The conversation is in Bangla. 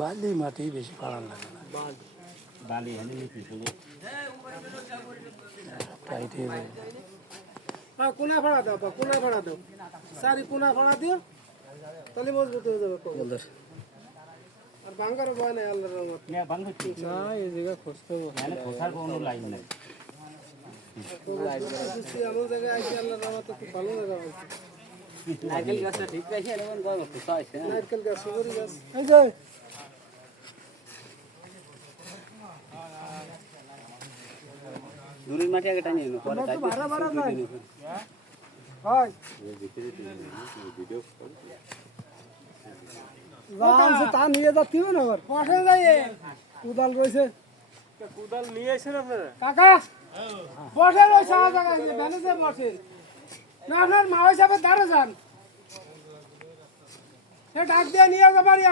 বালি মাটি বেশি ফাড়ান লাগে না, বালি এনে নিচ্ছি শুধু টাইট হয়ে যায়। হ্যাঁ কোনা ভাড়া দাও, কোনা ভাড়া দাও, সারি কোনা ভাড়া দিও, তাহলে মজবুত হয়ে যাবে। আর ভাঙ্গারও ভয় নাই আল্লাহর রহমত। বান্ধবী না এই জায়গা খুঁজতে হবে, মানে খোসার কোনো লাইন নাই। এমন জায়গায় আইসি আল্লাহর রহমতে খুব ভালো জায়গা হয়েছে। নারকেল গাছটা ঠিক রাখি এমন খোসা আছে। নারকেল গাছ, সুপারি গাছ, এই যে দূরের মাটি আগে টানিয়ে নেবো পরে তাই ভাড়া ভাড়া নাই হয় তা নিয়ে যাচ্ছি না আবার বসে যাই কুদাল রয়েছে, কুদাল নিয়ে এসে কাকা বসে রয়েছে জায়গায় বসে না আপনার মা হিসাবে দাঁড়ে যান ডাক দিয়ে নিয়ে যাবার